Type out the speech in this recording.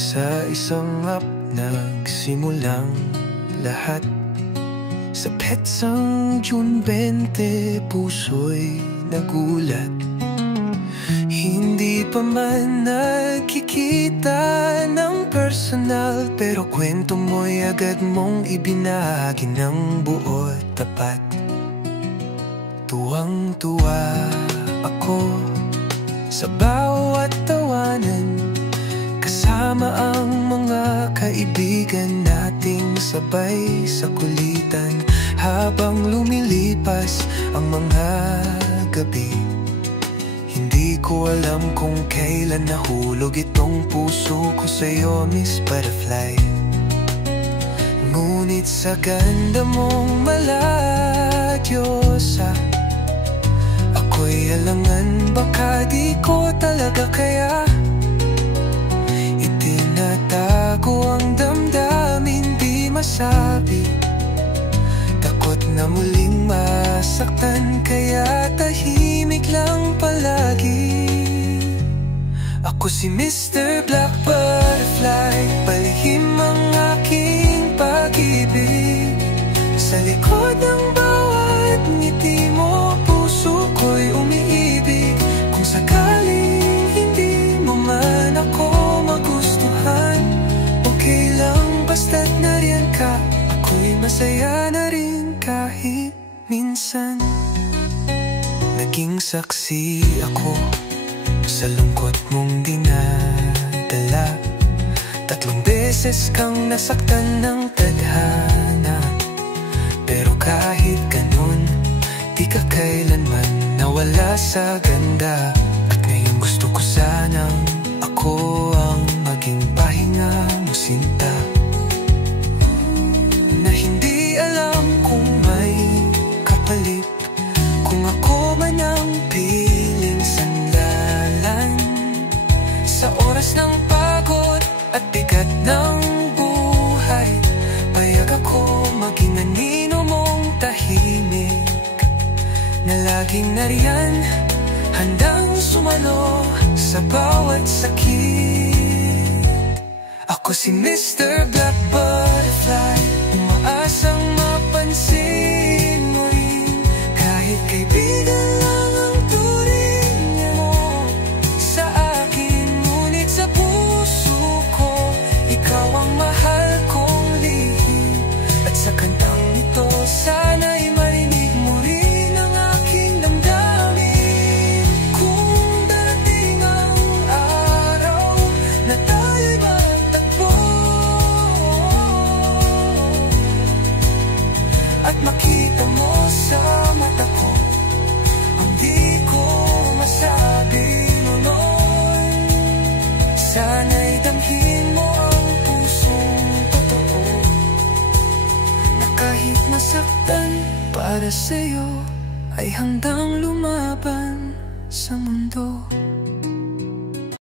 Sa isang app nagsimulang lahat. Sa petsang June 20, puso'y nagulat. Hindi pa man nakikita ng personal, pero kwento mo'y agad mong ibinahagi ng buo at tapat. Tuwang-tuwa ako sa bawat tawanan, kasama ang mga kaibigan nating sabay sa kulitan. Habang lumilipas ang mga gabi, hindi ko alam kung kailan nahulog itong puso ko sa'yo, Miss Butterfly. Ngunit sa ganda mong maladyosa, ako'y alangan, baka di ko talaga kaya. Itinatago ang damdamin, di masabi. Takot na muling masaktan, kaya tahimik lang palagi. Ako si Mr. Black Butterfly, palihim ang aking pag-ibig. Sa likod ng bawat ngiti mo, puso ko'y umiibig. Kung sakaling hindi mo man ako magustuhan, okay lang basta't nariyan ka. Ako'y masaya na rin kahit minsan. Naging saksi ako sa lungkot mong dinadala. 3 beses kang nasaktan ng tadhana, pero kahit ganun, di ka kailanman nawala sa ganda. At ngayon gusto ko sanang ako ang maging pahinga mo, sinta. Na hindi alam kung may kapalit, kung ako man ang piling sandalan. Sa oras ng pagod at bigat ng buhay, payag ako maging anino mong tahimik, na laging nariyan, handang sumalo sa bawat sakit. Ako si Mr. Black Butterfly, umaasang mapansin mo rin, kahit kaibigan lang ang turing mo sa akin. Ngunit sa puso ko, ikaw ang mahal kong lihim. At sa kantang ito, sana'y marinig mo rin ang aking damdamin. Kung darating ang araw na tayo'y magtagpo, at makita mo sa mata ko ang di ko masabi noon, sana'y damhin mo ang pusong totoo, na kahit masaktan para sa'yo, ay handang lumaban sa mundo.